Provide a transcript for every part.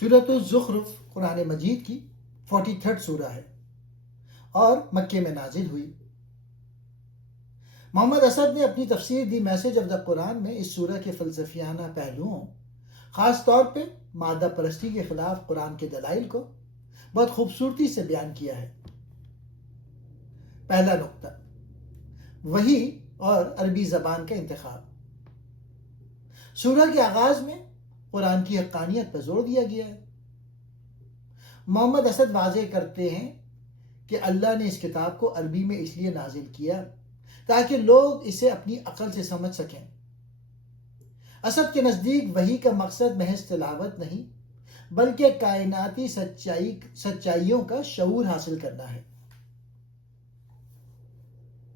سورۃ الزخرف قرآن مجید کی 43 سورہ ہے اور مکے میں نازل ہوئی۔ محمد اسد نے اپنی تفسیر دی میسج آف دا قرآن میں اس سورہ کے فلسفیانہ پہلوؤں، خاص طور پہ مادہ پرستی کے خلاف قرآن کے دلائل کو بہت خوبصورتی سے بیان کیا ہے۔ پہلا نقطہ، وحی اور عربی زبان کا انتخاب۔ سورہ کے آغاز میں قرآن کی حقانیت پر زور دیا گیا ہے۔ محمد اسد واضح کرتے ہیں کہ اللہ نے اس کتاب کو عربی میں اس لیے نازل کیا تاکہ لوگ اسے اپنی عقل سے سمجھ سکیں۔ اسد کے نزدیک وحی کا مقصد محض تلاوت نہیں بلکہ کائناتی سچائیوں کا شعور حاصل کرنا ہے۔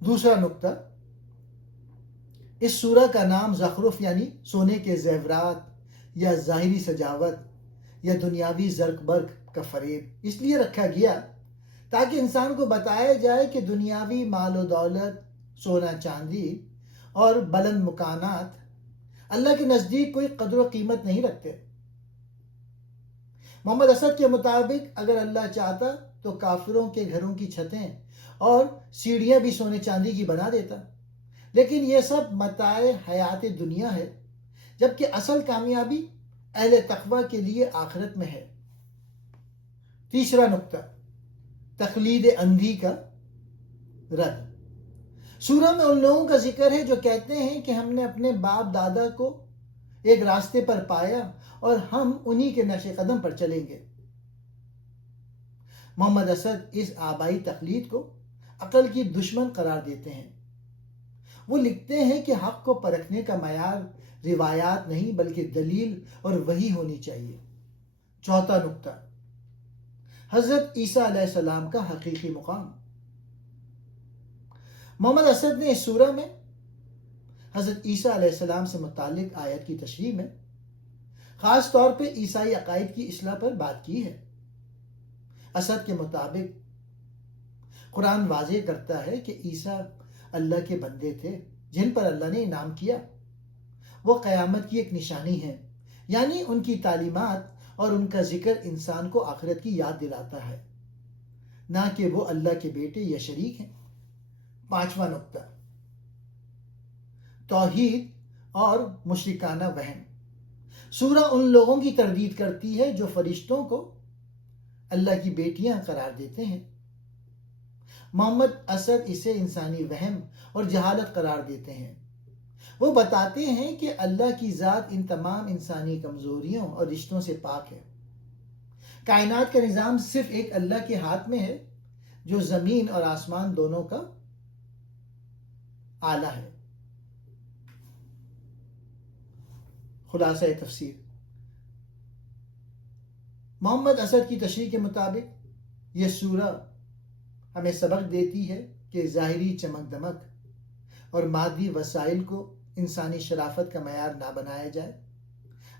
دوسرا نقطہ، اس سورہ کا نام زخرف یعنی سونے کے زیورات یا ظاہری سجاوٹ یا دنیاوی زرق برق کا فریب اس لیے رکھا گیا تاکہ انسان کو بتایا جائے کہ دنیاوی مال و دولت، سونا چاندی اور بلند مکانات اللہ کے نزدیک کوئی قدر و قیمت نہیں رکھتے۔ محمد اسد کے مطابق اگر اللہ چاہتا تو کافروں کے گھروں کی چھتیں اور سیڑھیاں بھی سونے چاندی کی بنا دیتا، لیکن یہ سب متاع حیات دنیا ہے، جبکہ اصل کامیابی اہل تقوی کے لیے آخرت میں ہے۔ تیسرا نقطہ، تقلید اندھی کا رد۔ سورہ میں ان لوگوں کا ذکر ہے جو کہتے ہیں کہ ہم نے اپنے باپ دادا کو ایک راستے پر پایا اور ہم انہی کے نقش قدم پر چلیں گے۔ محمد اسد اس آبائی تقلید کو عقل کی دشمن قرار دیتے ہیں۔ وہ لکھتے ہیں کہ حق کو پرکھنے کا معیار روایات نہیں بلکہ دلیل اور وحی ہونی چاہیے۔ چوتھا نقطہ، حضرت عیسیٰ علیہ السلام کا حقیقی مقام۔ محمد اسد نے اس سورہ میں حضرت عیسیٰ علیہ السلام سے متعلق آیت کی تشریح میں خاص طور پہ عیسائی عقائد کی اصلاح پر بات کی ہے۔ اسد کے مطابق قرآن واضح کرتا ہے کہ عیسیٰ اللہ کے بندے تھے جن پر اللہ نے انعام کیا۔ وہ قیامت کی ایک نشانی ہے، یعنی ان کی تعلیمات اور ان کا ذکر انسان کو آخرت کی یاد دلاتا ہے، نہ کہ وہ اللہ کے بیٹے یا شریک ہیں۔ پانچواں نقطہ، توحید اور مشرکانہ وہم۔ سورہ ان لوگوں کی تردید کرتی ہے جو فرشتوں کو اللہ کی بیٹیاں قرار دیتے ہیں۔ محمد اسد اسے انسانی وہم اور جہالت قرار دیتے ہیں۔ وہ بتاتے ہیں کہ اللہ کی ذات ان تمام انسانی کمزوریوں اور رشتوں سے پاک ہے۔ کائنات کا نظام صرف ایک اللہ کے ہاتھ میں ہے جو زمین اور آسمان دونوں کا آلہ ہے۔ خلاصہ تفسیر، محمد اسد کی تشریح کے مطابق یہ سورہ ہمیں سبق دیتی ہے کہ ظاہری چمک دمک اور مادی وسائل کو انسانی شرافت کا معیار نہ بنایا جائے۔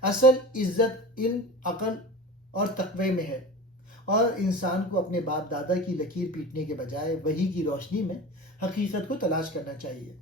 اصل عزت علم، عقل اور تقوی میں ہے، اور انسان کو اپنے باپ دادا کی لکیر پیٹنے کے بجائے وحی کی روشنی میں حقیقت کو تلاش کرنا چاہیے۔